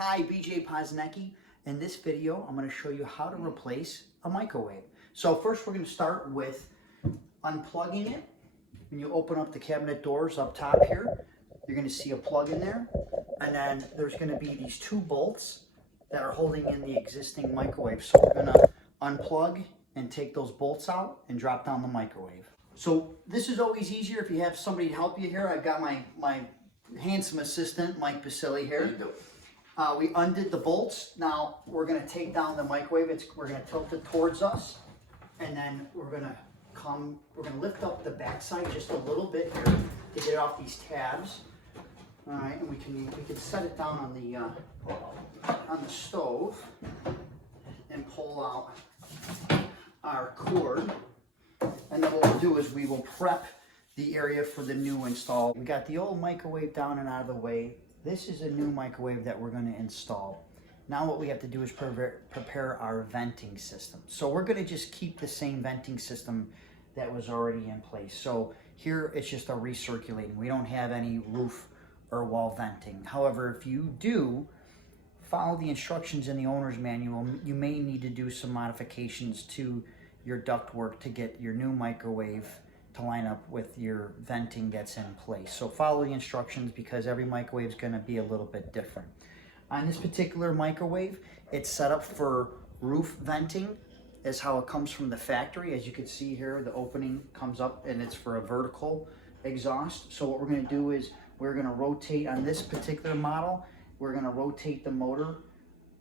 Hi, BJ Poznecki. In this video, I'm going to show you how to replace a microwave. So first we're going to start with unplugging it. When you open up the cabinet doors up top here, you're going to see a plug in there. And then there's going to be these two bolts that are holding in the existing microwave. So we're going to unplug and take those bolts out and drop down the microwave. So this is always easier if you have somebody to help you here. I've got my handsome assistant, Mike Basili here. We undid the bolts. Now we're going to take down the microwave. We're going to tilt it towards us, and then we're going to lift up the backside just a little bit here to get it off these tabs. All right, and we can set it down on the stove and pull out our cord. And then what we'll do is we will prep the area for the new install. We got the old microwave down and out of the way. This is a new microwave that we're going to install. Now what we have to do is prepare our venting system. So we're going to just keep the same venting system that was already in place. So here it's just a recirculating. We don't have any roof or wall venting. However, if you do follow the instructions in the owner's manual, you may need to do some modifications to your ductwork to get your new microwave to line up with your venting that's in place. So follow the instructions because every microwave is going to be a little bit different. On this particular microwave, it's set up for roof venting, is how it comes from the factory. As you can see here, the opening comes up and it's for a vertical exhaust. So what we're going to do is we're going to rotate on this particular model. We're going to rotate the motor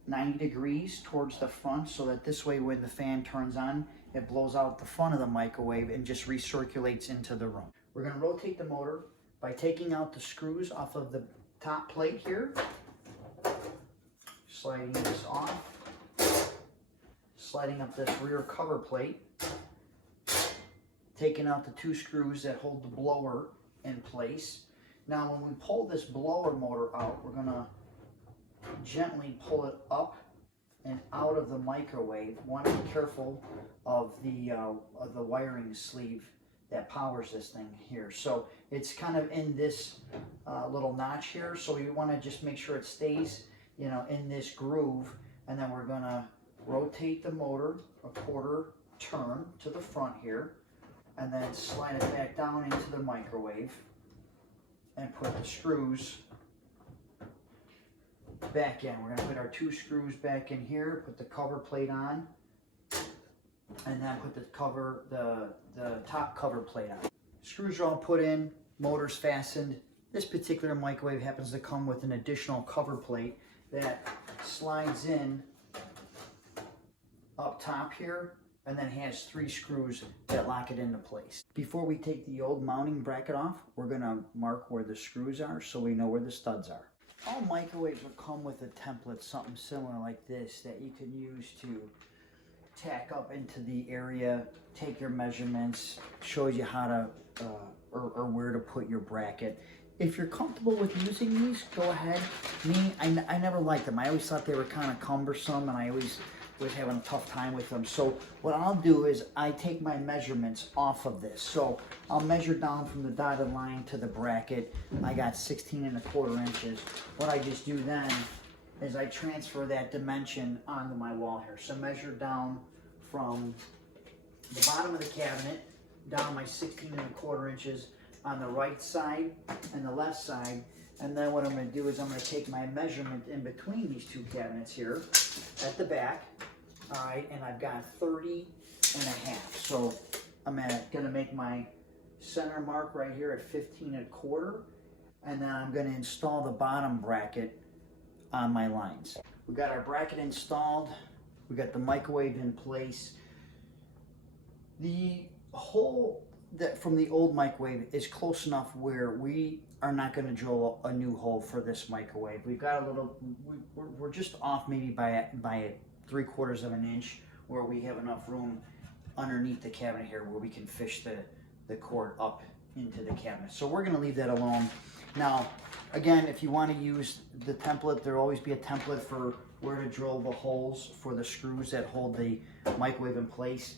90 degrees towards the front so that this way when the fan turns on, it blows out the front of the microwave and just recirculates into the room. We're going to rotate the motor by taking out the screws off of the top plate here, sliding this off, sliding up this rear cover plate, taking out the two screws that hold the blower in place. Now when we pull this blower motor out, we're going to gently pull it up and out of the microwave. Want to be careful of the wiring sleeve that powers this thing here. So it's kind of in this little notch here. So we want to just make sure it stays, in this groove. And then we're going to rotate the motor a quarter turn to the front here, and then slide it back down into the microwave and put the screws back in. We're going to put our two screws back in here, put the cover plate on, and then put the top cover plate on. Screws are all put in, motors fastened. This particular microwave happens to come with an additional cover plate that slides in up top here and then has three screws that lock it into place. Before we take the old mounting bracket off, we're going to mark where the screws are so we know where the studs are. All microwaves will come with a template, something similar like this, that you can use to tack up into the area, take your measurements, shows you how to or where to put your bracket. If you're comfortable with using these, go ahead. Me, I never liked them. I always thought they were kind of cumbersome, and I always was having a tough time with them. So what I'll do is I take my measurements off of this. So I'll measure down from the dotted line to the bracket. I got 16¼ inches. What I just do then is I transfer that dimension onto my wall here. So measure down from the bottom of the cabinet down my 16¼ inches on the right side and the left side. And then what I'm going to do is I'm going to take my measurement in between these two cabinets here at the back. All right, and I've got 30½. So I'm going to make my center mark right here at 15¼ and then I'm going to install the bottom bracket on my lines. We got our bracket installed. We got the microwave in place. The hole that from the old microwave is close enough where we are not going to drill a new hole for this microwave. We've got a little, we're just off maybe by 3/4 inch where we have enough room underneath the cabinet here where we can fish the cord up into the cabinet. So we're going to leave that alone. Now, again, if you want to use the template, there'll always be a template for where to drill the holes for the screws that hold the microwave in place.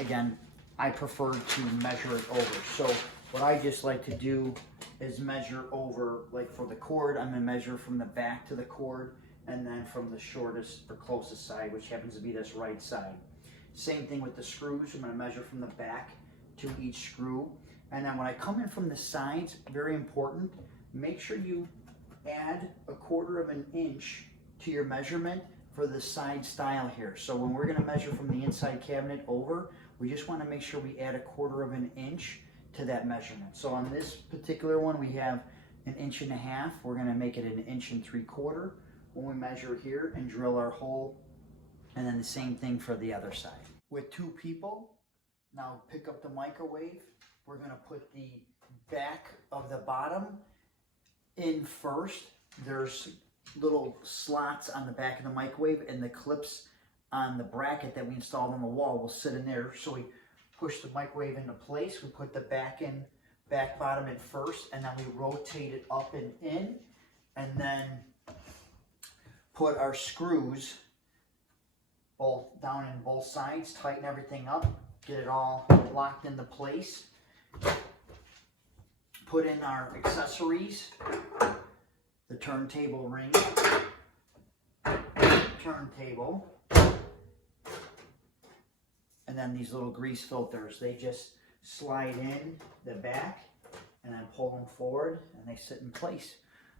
Again, I prefer to measure it over. So what I just like to do is measure over, like for the cord, I'm going to measure from the back to the cord and then from the shortest or closest side, which happens to be this right side. Same thing with the screws. I'm going to measure from the back to each screw. And then when I come in from the sides, very important, make sure you add 1/4 of an inch to your measurement for the side style here. So when we're going to measure from the inside cabinet over, we just want to make sure we add 1/4 of an inch to that measurement. So on this particular one, we have 1.5 inches. We're going to make it 1 3/4 when we measure here and drill our hole. And then the same thing for the other side. With 2 people, now pick up the microwave. We're going to put the back of the bottom in first. There's little slots on the back of the microwave, and the clips on the bracket that we installed on the wall will sit in there. So we push the microwave into place. We put the back bottom in first, and then we rotate it up and in, and then put our screws both down in both sides, tighten everything up, get it all locked into place. Put in our accessories, the turntable ring, turntable, and then these little grease filters. They just slide in the back and then pull them forward and they sit in place.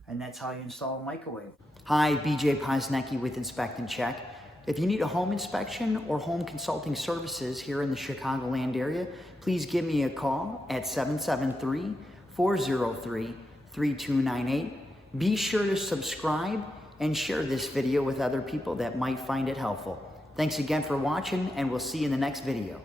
And that's how you install a microwave. Hi, BJ Poznecki with Inspect and Check. If you need a home inspection or home consulting services here in the Chicagoland area, please give me a call at 773-403-3298. Be sure to subscribe and share this video with other people that might find it helpful. Thanks again for watching, and we'll see you in the next video.